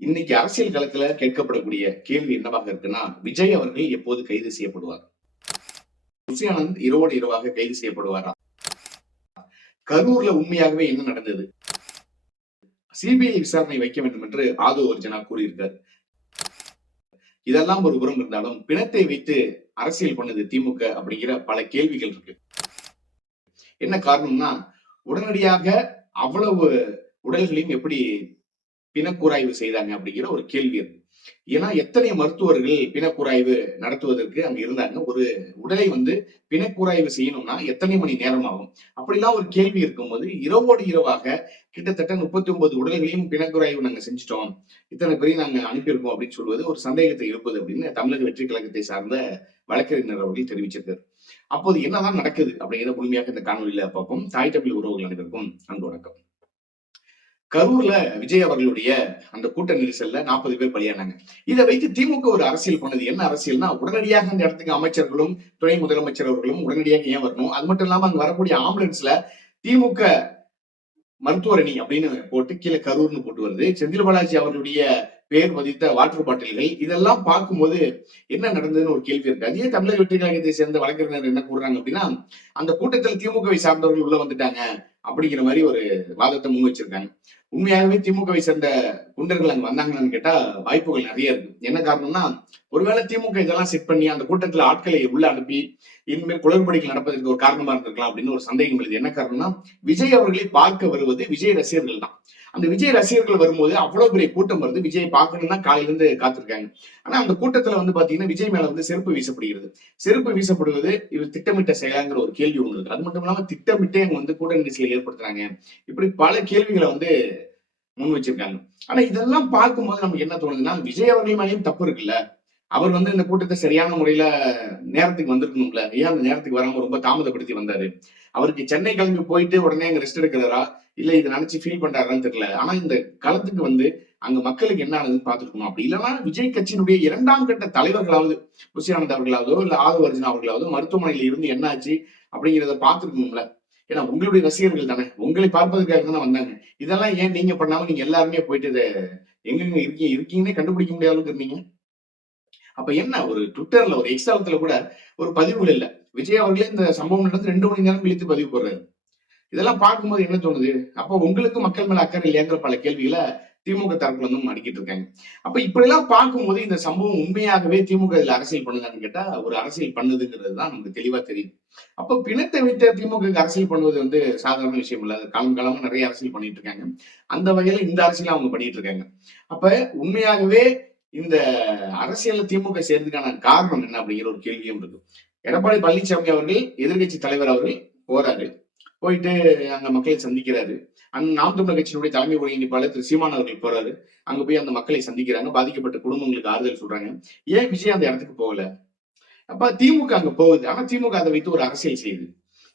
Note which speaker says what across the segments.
Speaker 1: இன்னைக்கு அரசியல் களத்துல கேட்கப்படக்கூடிய கேள்வி என்னவாக இருக்குன்னா விஜய் அவர்கள் எப்போது கைது செய்யப்படுவார்? ருசியானந்த் இரவோடு இரவாக கைது செய்யப்படுவாரா? கரூர்ல உண்மையாகவே என்ன நடந்தது? சிபிஐ விசாரணை வைக்க வேண்டும் என்று ஆதோ அர்ஜுனா கூறியிருக்கார். இதெல்லாம் ஒரு புறம் இருந்தாலும் பிணத்தை வைத்து அரசியல் பண்ணது திமுக அப்படிங்கிற பல கேள்விகள் இருக்கு. என்ன காரணம்னா உடனடியாக அவ்வளவு உடல்களையும் எப்படி பிணக்கூராய்வு செய்தாங்க அப்படிங்கிற ஒரு கேள்வி இருக்கு. ஏன்னா எத்தனை மருத்துவர்கள் பிணக்கூராய்வு நடத்துவதற்கு அங்க இருந்தாங்க? ஒரு உடலை வந்து பிணக்கூராய்வு செய்யணும்னா எத்தனை மணி நேரம் ஆகும் அப்படிலாம் ஒரு கேள்வி இருக்கும்போது இரவோடு இரவாக கிட்டத்தட்ட முப்பத்தி ஒன்பது உடல்களையும் பிணக்கூராய்வு நாங்க செஞ்சுட்டோம். இத்தனை பேரையும் நாங்க அனுப்பியிருக்கோம் அப்படின்னு சொல்வது ஒரு சந்தேகத்தை இருப்பது அப்படின்னு தமிழக வெற்றி கழகத்தை சார்ந்த வழக்கறிஞர் அவர்கள் தெரிவிச்சிருக்காரு. அப்போது என்னதான் நடக்குது அப்படிங்கிற முழுமையாக இந்த காணொலியில பார்ப்போம். தாய் தமிழ் உறவுகள் அனைவருக்கும் அன்பு வணக்கம். கரூர்ல விஜய் அவர்களுடைய அந்த கூட்ட நெரிசல்ல நாற்பது பேர் பலியானாங்க. இதை வைத்து திமுக ஒரு அரசியல் பண்ணது. என்ன அரசியல்னா உடனடியாக அந்த இடத்துக்கு அமைச்சர்களும் துணை முதலமைச்சர் அவர்களும் உடனடியாக ஏன் வரணும்? அது மட்டும் இல்லாம அங்க வரக்கூடிய ஆம்புலன்ஸ்ல திமுக மருத்துவரணி அப்படின்னு போட்டு கீழே கரூர்னு போட்டு வருது. செந்தில் பாலாஜி அவர்களுடைய பேர் பதித்த வாட்டர் பாட்டில்கள். இதெல்லாம் பார்க்கும்போது என்ன நடந்ததுன்னு ஒரு கேள்வி இருக்கு. அதே தமிழக வெற்றி கழகத்தை சேர்ந்த வழக்கறிஞர் என்ன கூறுறாங்க அப்படின்னா அந்த கூட்டத்தில் திமுகவை சார்ந்தவர்கள் உள்ள வந்துட்டாங்க அப்படிங்கிற மாதிரி ஒரு வாதத்தை முன் வச்சிருக்காங்க. உண்மையாகவே திமுகவை சேர்ந்த குண்டர்கள் அங்க வந்தாங்கன்னு கேட்டா வாய்ப்புகள் நிறைய இருக்கு. என்ன காரணம்னா ஒருவேளை திமுக இதெல்லாம் செட் பண்ணி அந்த கூட்டத்துல ஆட்களை உள்ள அனுப்பி இனிமேல் குளறுபடிகள் நடப்பதற்கு ஒரு காரணமா இருந்திருக்கலாம் அப்படின்னு ஒரு சந்தேகம் எழுது என்ன காரணம்னா விஜய் அவர்களை பார்க்க வருவது விஜய் ரசிகர்கள் தான். அந்த விஜய் ரசிகர்கள் வரும்போது அவ்வளவு பெரிய கூட்டம் வருது. விஜய் பார்க்கணும்னா காலையில இருந்து காத்திருக்காங்க. ஆனா அந்த கூட்டத்துல வந்து பாத்தீங்கன்னா விஜய் மேல வந்து செருப்பு வீசப்படுகிறது. செருப்பு வீசப்படுவது இவர் திட்டமிட்ட செயலாங்கிற ஒரு கேள்வி ஒன்று இருக்கு. அது மட்டும் இல்லாம திட்டமிட்டே அங்க வந்து கூட்ட நெரிசலை ஏற்படுத்துறாங்க. இப்படி பல கேள்விகளை வந்து முன் வச்சிருக்காங்க. ஆனா இதெல்லாம் பார்க்கும்போது நமக்கு என்ன தோணுதுன்னா விஜய் அவர்கள் மேலேயும் தப்பு இருக்குல்ல? அவர் வந்து இந்த கூட்டத்தை சரியான முறையில நேரத்துக்கு வந்திருக்கணும்ல? ஏன் அந்த நேரத்துக்கு வராம ரொம்ப தாமதப்படுத்தி வந்தாரு? அவருக்கு சென்னை கிளம்பி போயிட்டு உடனே அங்க ரெஸ்ட் எடுக்கிறாரா இல்ல இதை நினைச்சு ஃபீல் பண்றாரான்னு தெரியல. ஆனா இந்த களத்துக்கு வந்து அங்க மக்களுக்கு என்ன ஆனதுன்னு பார்த்துருக்கணும். அப்படி இல்லைன்னா விஜய் கட்சியினுடைய இரண்டாம் கட்ட தலைவர்களாவது குசியானந்த் அவர்களாவதோ இல்ல ஆதவ அர்ஜுன் அவர்களாவதோ மருத்துவமனையில இருந்து என்ன ஆச்சு அப்படிங்கிறத பார்த்துருக்கணும்ல. ஏன்னா உங்களுடைய ரசிகர்கள் தானே. உங்களை பார்ப்பதற்காக தானே வந்தாங்க. இதெல்லாம் ஏன் நீங்க பண்ணாம நீங்க எல்லாருமே போயிட்டு இதை எங்கெங்க இருக்கீங்க இருக்கீங்கன்னே கண்டுபிடிக்க முடியாத அளவுக்கு இருந்தீங்க? அப்ப என்ன ஒரு ட்விட்டர்ல ஒரு எக்ஸாலத்துல கூட ஒரு பதிவுகள் இல்லை. விஜய் அவர்களே இந்த சம்பவம் நடந்து ரெண்டு மணி நேரம் கழித்து பதிவு போடுறாரு. இதெல்லாம் பார்க்கும்போது என்ன தோணுது? அப்ப உங்களுக்கு மக்கள் மேல அக்கறை இல்லையாங்கிற பல கேள்விகளை திமுக தரப்புல இருந்தும் அடிக்கிட்டு இருக்காங்க. அப்ப இப்படி எல்லாம் பார்க்கும்போது இந்த சம்பவம் உண்மையாகவே திமுக இதுல அரசியல் பண்ணுதான்னு கேட்டா ஒரு அரசியல் பண்ணுதுங்கிறது தான் நமக்கு தெளிவா தெரியுது அப்ப பிணத்தை வைத்த திமுக அரசியல் பண்ணுவது வந்து சாதாரண விஷயம் இல்ல. காலம் காலமா நிறைய அரசியல் பண்ணிட்டு இருக்காங்க. அந்த வகையில இந்த அரசியல அவங்க பண்ணிட்டு இருக்காங்க. அப்ப உண்மையாகவே இந்த அரசியல திமுக சேர்ந்ததுக்கான காரணம் என்ன அப்படிங்கிற ஒரு கேள்வியும் இருக்கு. எடப்பாடி பழனிசாமி அவர்கள் எதிர்கட்சி தலைவர் அவர்கள் போறாரு. போயிட்டு அங்க மக்களை சந்திக்கிறாரு. அங்க நாம் தமிழர் கட்சியினுடைய தலைமை ஒருங்கிணைப்பாளர் திரு சீமான் அவர்கள் போறாரு. அங்க போய் அந்த மக்களை சந்திக்கிறாங்க. பாதிக்கப்பட்ட குடும்பங்களுக்கு ஆறுதல் சொல்றாங்க. ஏன் விஜய் அந்த இடத்துக்கு போகல? அப்ப திமுக அங்க போகுது. ஆனா திமுக அதை வைத்து ஒரு அரசியல் செய்யுது.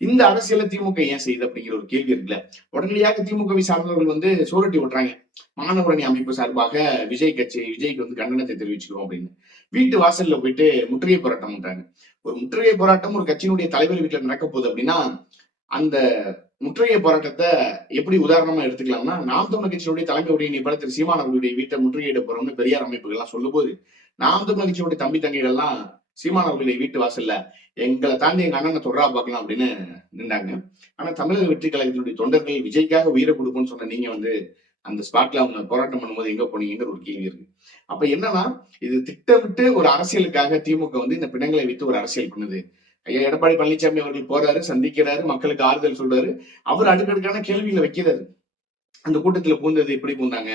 Speaker 1: இந்த அரசியல திமுக ஏன் செய்யுது அப்படிங்கிற ஒரு கேள்வி இருக்குல்ல. உடனடியாக திமுகவை சார்ந்தவர்கள் வந்து சோரட்டி ஓட்டுறாங்க. மாணவரணி அமைப்பு சார்பாக விஜய் கட்சி விஜய்க்கு வந்து கண்டனத்தை தெரிவிச்சுக்கிறோம் அப்படின்னு. வீட்டு வாசல்ல போயிட்டு முற்றுகை போராட்டம் பண்றாங்க. ஒரு முற்றுகை போராட்டம் ஒரு கட்சியினுடைய தலைவர் வீட்டுல நடக்க போகுது அப்படின்னா அந்த முற்றுகை போராட்டத்தை எப்படி உதாரணமா எடுத்துக்கலாம்னா நாம் தமிழ் கட்சியுடைய தலைமை ஒருங்கிணைப்பாளர் திரு சீமான் அவர்களுடைய வீட்டை முற்றுகையிட போறோம்னு பெரியார் அமைப்புகள்லாம் சொல்லும் போது நாம் தமிழ் கட்சியுடைய தம்பி தங்கைகள்லாம் சீமான் அவர்களுடைய வீட்டு வாசல்ல எங்களை தாண்டி எங்க அண்ணனை தொடரா பார்க்கலாம் அப்படின்னு நின்றாங்க. ஆனா தமிழக வெற்றி கழகத்தினுடைய தொண்டர்கள் விஜய்க்காக உயிரை கொடுப்போம்னு சொன்ன நீங்க வந்து அந்த ஸ்பாட்ல அவங்க போராட்டம் பண்ணும்போது எங்க போனீங்கிற ஒரு கேள்வி இருக்கு. அப்ப என்னன்னா இது திட்டமிட்டு ஒரு அரசியலுக்காக திமுக வந்து இந்த பிணங்களை வைத்து ஒரு அரசியல் பண்ணுது. ஐயா எடப்பாடி பழனிசாமி அவர்கள் போறாரு சந்திக்கிறாரு மக்களுக்கு ஆறுதல் சொல்றாரு. அவர் அடுக்கடுக்கான கேள்விகளை வைக்கிறாரு. அந்த கூட்டத்துல பூந்தது எப்படி பூந்தாங்க?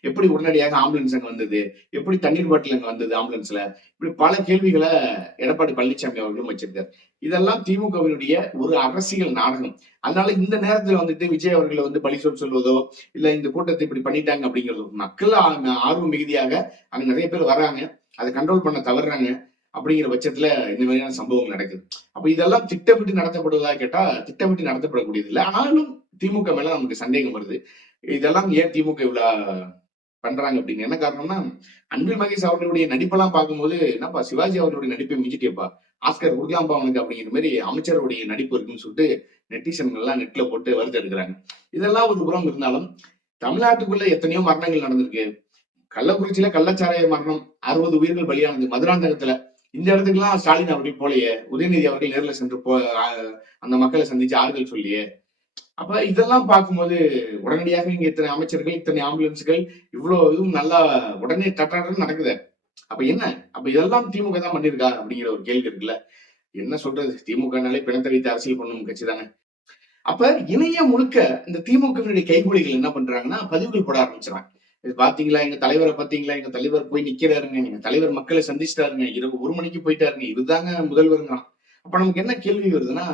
Speaker 1: எப்படி உடனடியாக ஆம்புலன்ஸ் அங்க வந்தது? எப்படி தண்ணீர் பாட்டில் அங்க வந்தது ஆம்புலன்ஸ்ல இப்படி பல கேள்விகளை எடப்பாடி பழனிசாமி அவர்களும் வச்சிருக்காரு. இதெல்லாம் திமுகவினுடைய ஒரு அரசியல் நாடகம். அதனால இந்த நேரத்துல வந்துட்டு விஜய் அவர்களை வந்து பழி சொல் சொல்வதோ இல்ல இந்த கூட்டத்தை இப்படி பண்ணிட்டாங்க அப்படிங்கிறது மக்கள் ஆர்வம் மிகுதியாக அங்க நிறைய பேர் வராங்க. அதை கண்ட்ரோல் பண்ண தவறுறாங்க. அப்படிங்கிற பட்சத்துல இந்த மாதிரியான சம்பவங்கள் நடக்குது. அப்ப இதெல்லாம் திட்டமிட்டு நடத்தப்படுவதா கேட்டா திட்டமிட்டு நடத்தப்படக்கூடியது இல்லை ஆனாலும் திமுக மேல நமக்கு சந்தேகம் வருது. இதெல்லாம் ஏன் திமுக இவ்வளவு பண்றாங்க அப்படின்னு. என்ன காரணம்னா அன்பில் மகேஷ் அவர்களுடைய நடிப்பெல்லாம் பார்க்கும்போது என்னப்பா சிவாஜி அவர்களுடைய நடிப்பை மிஞ்சிட்டேப்பா ஆஸ்கர் கொடுக்கலாம்ப்பா அவனுக்கு அப்படிங்கிற மாதிரி அமைச்சருடைய நடிப்பு இருக்குன்னு சொல்லிட்டு நெட்டிசன்கள்லாம் நெட்ல போட்டு வருத்த எடுக்கிறாங்க இதெல்லாம் ஒரு புறம் இருந்தாலும் தமிழ்நாட்டுக்குள்ள எத்தனையோ மரணங்கள் நடந்திருக்கு. கள்ளக்குறிச்சியில கள்ளச்சாராய மரணம் அறுபது உயிர்கள் பலியானது மதுராந்தகத்துல. இந்த இடத்துக்குலாம் ஸ்டாலின் அவர்கள் போலையே உதயநிதி அவர்கள் நேர்ல சென்று போ அந்த மக்களை சந்திச்சு ஆறுதல் சொல்லியே. அப்ப இதெல்லாம் பார்க்கும்போது உடனடியாக இங்க இத்தனை அமைச்சர்கள் இத்தனை ஆம்புலன்ஸ்கள் இவ்வளவு இதுவும் நல்லா உடனே தட்டாட்டம் நடக்குது. அப்ப என்ன? அப்ப இதெல்லாம் திமுக தான் பண்ணிருக்கா அப்படிங்கிற ஒரு கேள்வி இருக்குல்ல. என்ன சொல்றது? திமுகனாலே பிணத்தை வைத்து அரசியல் பண்ணும் கட்சி தானே. அப்ப இணைய முழுக்க இந்த திமுகவினுடைய கைகூலிகள் என்ன பண்றாங்கன்னா பதிவுகள் போட ஆரம்பிச்சிடறாங்க. இது பாத்தீங்களா? எங்க தலைவரை பாத்தீங்களா? எங்க தலைவர் போய் நிக்கிறாருங்க. எங்க தலைவர் மக்களை சந்திச்சிட்டாருங்க. இரவு ஒரு மணிக்கு போயிட்டாருங்க. இதுதாங்க முதல்வருங்க. அப்ப நமக்கு என்ன கேள்வி வருதுன்னா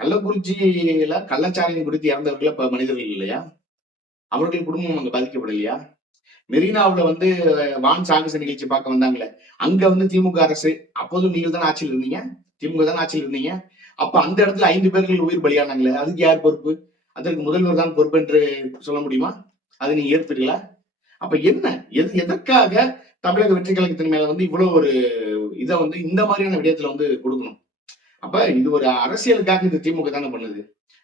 Speaker 1: கள்ளக்குறிச்சியில கள்ளச்சாரியம் குடித்து இறந்தவர்கள் இப்ப மனிதர்கள் இல்லையா? அவர்கள் குடும்பம் அங்க பாதிக்கப்படலையா? மெரினாவுல வந்து வான் சாகச நிகழ்ச்சி பார்க்க வந்தாங்களே. அங்க வந்து திமுக அரசு அப்போதும் நீங்கள் தான் ஆட்சியில் இருந்தீங்க? திமுக தான் ஆட்சியில் இருந்தீங்க? அப்ப அந்த இடத்துல ஐந்து பேர்கள் உயிர் பலியானாங்களே. அதுக்கு யார் பொறுப்பு? அதற்கு முதல்வர் தான் பொறுப்பு என்று சொல்ல முடியுமா? அது நீங்க ஏற்பீர்களா அப்ப என்ன? எது எதற்காக தமிழக வெற்றி கழகத்தின் மேல வந்து இவ்வளவு ஒரு இதை வந்து இந்த மாதிரியான விடயத்துல வந்து கொடுக்கணும்? அப்ப இது ஒரு அரசியலுக்காக இது திமுக தானே பண்ணுது.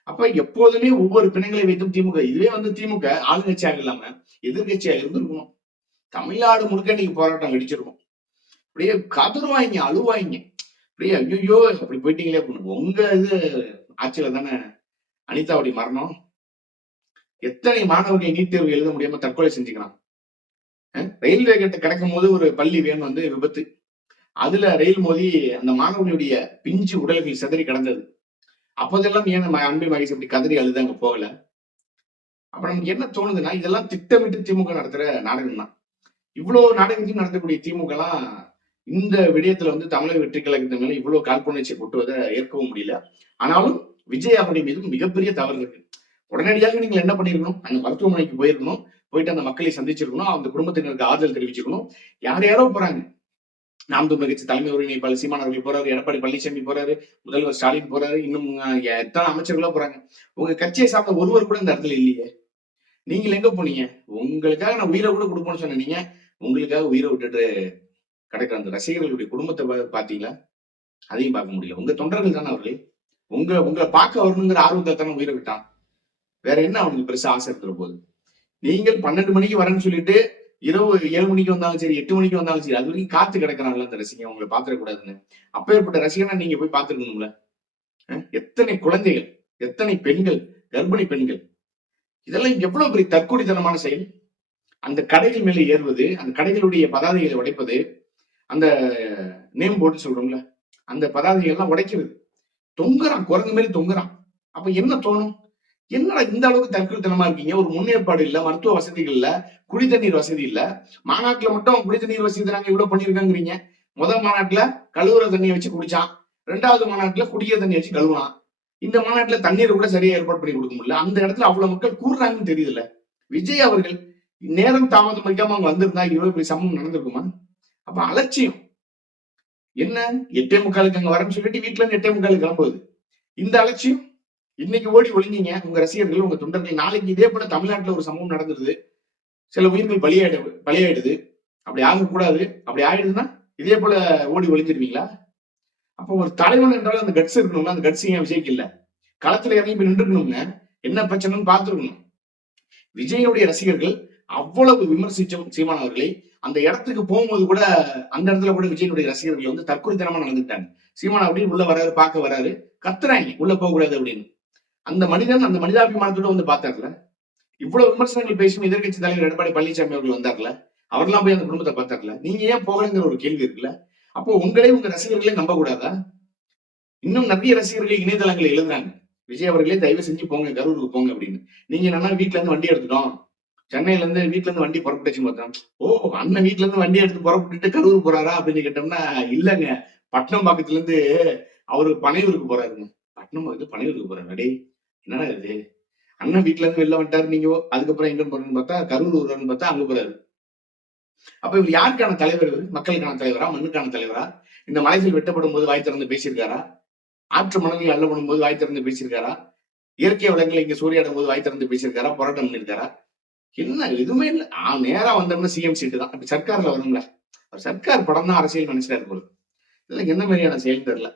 Speaker 1: அப்ப எப்போதுமே ஒவ்வொரு பிணங்களை வைத்தும் திமுக இதுவே வந்து திமுக ஆளுங்கட்சியாக இல்லாம எதிர்கட்சியாக இருந்திருக்கணும். தமிழ்நாடு முழுக்க நீங்க போராட்டம் வெடிச்சிருக்கும். அப்படியே கதறுவாங்க அழுவாங்க அப்படியே ஐயோ அப்படி போயிட்டீங்களே அப்படின்னு. உங்க இது ஆட்சியில தானே அனிதாவுடைய மரணம். எத்தனை மாணவர்கள் நீட் தேர்வு எழுத முடியாம தற்கொலை செஞ்சுக்கிறான்? ரயில்வே கிட்ட கிடக்கும் போது ஒரு பள்ளி வேன் வந்து விபத்து. அதுல ரயில் மோதி அந்த மாணவனுடைய பிஞ்சு உடல்கள் சிதறி கிடந்தது. அப்போதெல்லாம் ஏன் நம்ம அன்பில் மகேஷ் இப்படி கதறி அழுது அங்க போகல? அப்ப நமக்கு என்ன தோணுதுன்னா இதெல்லாம் திட்டமிட்டு திமுக நடத்துற நாடகம் தான். இவ்வளவு நாடகத்தையும் நடத்தக்கூடிய திமுக எல்லாம் இந்த விடயத்துல வந்து தமிழக வெற்றி கழகத்தின் மேல இவ்வளவு காழ்ப்புணர்ச்சியை கொட்டுவதை ஏற்கவும் முடியல. ஆனாலும் விஜய் அவருடைய மீதும் மிகப்பெரிய தவறு இருக்கு. உடனடியாக நீங்கள் என்ன பண்ணிருக்கணும் அங்க மருத்துவமனைக்கு போயிருக்கணும். போயிட்டு அந்த மக்களை சந்திச்சிருக்கணும் அந்த குடும்பத்தினருக்கு ஆறுதல் தெரிவிச்சிருக்கணும். யார் யாரோ போறாங்க. நாம் தமிழர் கட்சி தலைமை ஒருங்கிணைப்பாளர் சீமான் அவர்கள் போறாரு எடப்பாடி பழனிசாமி போறாரு முதல்வர் ஸ்டாலின் போறாரு இன்னும் எத்தனை அமைச்சர்களோ போறாங்க. உங்க கட்சியை சார்ந்த ஒருவர் கூட இந்த இடத்துல இல்லையே. நீங்கள் எங்க போனீங்க? உங்களுக்காக நான் உயிரை கூட கொடுப்போம்னு சொன்னீங்க. உங்களுக்காக உயிரை விட்டுட்டு கிடக்கிற அந்த ரசிகர்களுடைய குடும்பத்தை பாத்தீங்களா அதையும் பார்க்க முடியல. உங்க தொண்டர்கள் தானே அவர்களே. உங்க உங்களை பார்க்க வரணுங்கிற ஆர்வத்தை தானே உயிரை விட்டான். வேற என்ன அவனுக்கு பெருசா ஆசை இருக்கிற போகுது நீங்கள் பன்னெண்டு மணிக்கு வரேன்னு சொல்லிட்டு இரவு ஏழு மணிக்கு வந்தாலும் சரி எட்டு மணிக்கு வந்தாலும் சரி அது வரைக்கும் காத்து கிடக்கிறாங்களா அந்த ரசிகன் உங்களை பாத்திரக்கூடாதுன்னு அப்பேற்பட்ட ரசிகனை நீங்க போய் பாத்துருக்கணும்ல அஹ் எத்தனை குழந்தைகள் எத்தனை பெண்கள் கர்ப்பிணி பெண்கள். இதெல்லாம் எவ்வளவு பெரிய தற்கொலைத்தனமான செயல்? அந்த கடைகள் மேலே ஏறுவது அந்த கடைகளுடைய பதாதைகளை உடைப்பது அந்த நேம் போர்டு சொல்றோம்ல அந்த பதாதைகள் எல்லாம் உடைக்கிறது. தொங்குறான் குரங்கு மாதிரி தொங்குறான். அப்ப என்ன தோணும்? என்னடா இந்த அளவுக்கு தற்கொலைத்தனமா இருக்கீங்க? ஒரு முன்னேற்பாடு இல்ல மருத்துவ வசதிகள் இல்ல குடி தண்ணீர் வசதி இல்ல. மாநாட்டுல மட்டும் குடி தண்ணீர் வசதி நாங்க இவ்வளவு பண்ணிருக்காங்கிறீங்க முதல் மாநாட்டுல கழுவுற தண்ணியை வச்சு குடிச்சான். ரெண்டாவது மாநாட்டுல குடிக்கிற தண்ணி வச்சு கழுவுனான். இந்த மாநாட்டுல தண்ணீர் கூட சரியா ஏற்பாடு பண்ணி கொடுக்க முடியல. அந்த இடத்துல அவ்வளவு மக்கள் கூறுறாங்கன்னு தெரியுதுல்ல. விஜய் அவர்கள் நேரம் தாமதம் வைக்காம அவங்க வந்திருந்தா இவ்வளவு பெரிய சமம் நடந்திருக்குமா? அப்ப அலட்சியம். என்ன? எட்டே முக்காலுக்கு அங்க வரேன்னு சொல்லிட்டு வீட்டுல இருந்து எட்டே முக்காலுக்கு கிளம்புவது இந்த அலட்சியம் இன்னைக்கு ஓடி ஒளிஞ்சீங்க. உங்க ரசிகர்கள் உங்க தொண்டர்கள். நாளைக்கு இதே போல தமிழ்நாட்டுல ஒரு சம்பவம் நடந்துருது. சில உயிர்கள் பலியாயிடு பலியாயிடுது. அப்படி ஆகக்கூடாது. அப்படி ஆயிடுதுன்னா இதே போல ஓடி ஒழிஞ்சிருவீங்களா அப்போ ஒரு தலைவன் என்றாலும் அந்த கட்ஸ் இருக்கணும்ல. அந்த கட்ஸ் ஏன் விஜய்க்கு இல்ல? களத்துல இறங்கி போய் நின்றுக்கணுங்க என்ன பிரச்சனைன்னு பார்த்துருக்கணும். விஜயனுடைய ரசிகர்கள் அவ்வளவு விமர்சிச்சோம் சீமான் அவர்களை அந்த இடத்துக்கு போகும்போது கூட அந்த இடத்துல கூட விஜயனுடைய ரசிகர்கள் வந்து தற்கொலைத்தனமா நடந்துட்டாங்க சீமான் அப்படின்னு உள்ள வராரு பார்க்க வராரு கத்துறாங்க. உள்ள போக கூடாது அப்படின்னு. அந்த மனிதன் அந்த மனிதாபிமானத்தோட வந்து பார்த்தார்ல? இவ்வளவு விமர்சனங்கள் பேசும் எதிர்க்கட்சி தலைவர் எடப்பாடி பழனிசாமி அவர்கள் வந்தார்ல? அவர்லாம் போய் அந்த குடும்பத்தை பார்த்தார்ல? நீங்க ஏன் போகலைங்கிற ஒரு கேள்வி இருக்குல்ல? அப்போ உங்களே உங்க ரசிகர்களே நம்ப கூடாதா இன்னும் நிறைய ரசிகர்கள் இணையதளங்களை எழுதுறாங்க. விஜய் அவர்களே தயவு செஞ்சு போங்க கரூருக்கு போங்க அப்படின்னு. நீங்க என்னன்னா வீட்டுல இருந்து வண்டி எடுத்துட்டோம். சென்னையில இருந்து வீட்டுல இருந்து வண்டி புறப்பட்டுச்சு பார்த்தோம். ஓ அண்ணன் வீட்டுல இருந்து வண்டி எடுத்து புறப்பட்டுட்டு கரூர் போறாரா அப்படின்னு கேட்டோம்னா இல்லங்க. பட்டணம் பக்கத்துல இருந்து அவரு பனையூருக்கு போறாருங்க. பட்னம் பக்கத்துல பனையூருக்கு போறாரு. அடே என்னடா இது? அண்ணன் வீட்ல இருந்து வெளில வந்துட்டாரு நீங்க? அதுக்கப்புறம் எங்க போறேன்னு பார்த்தா கரூர் வருவாருன்னு பார்த்தா அங்க போறாரு. அப்ப இவர் யாருக்கான தலைவர் இவர்? மக்களுக்கான தலைவரா? மண்ணுக்கான தலைவரா? இந்த மலைகள் வெட்டப்படும் போது வாய் திறந்து பேசியிருக்காரா? ஆற்று மணல்கள் அள்ளப்படும் போது வாய் திறந்து பேசியிருக்காரா? இயற்கை வளங்களை இங்க சூரியாடும் போது வாய் திறந்து பேசியிருக்காரா? போராட்டம் பண்ணியிருக்காரா? என்ன எதுவுமே இல்லை. நேரா வந்தோம்னா சிஎம் சீட்டு தான். இப்ப சர்க்கார்ல வரும்ல. சர்க்கார் படம் தான் அரசியல் மனுஷனா போல இதுல என்ன மாதிரியான செயல் தெரியல.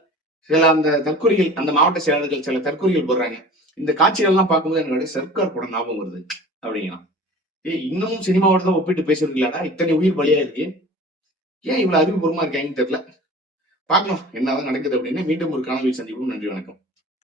Speaker 1: சில அந்த தற்கொலைகள் அந்த மாவட்ட செயலாளர்கள் சில தற்கொலைகள் போடுறாங்க. இந்த காட்சிகள் எல்லாம் பார்க்கும்போது என்னுடைய சர்க்கார் படம் ஞாபகம் வருது. அப்படிங்கலாம் ஏய் இன்னமும் சினிமாவோட தான் ஒப்பிட்டு பேசுறீங்களாடா இத்தனை உயிர் பலியா இருக்கு? ஏன் இவ்வளவு அறிவுபூர்வமா இருக்காங்கன்னு தெரியல. பார்க்கலாம் என்னதான் நடக்குது அப்படின்னு மீண்டும் ஒரு காணொலி சந்திப்போம். நன்றி வணக்கம்.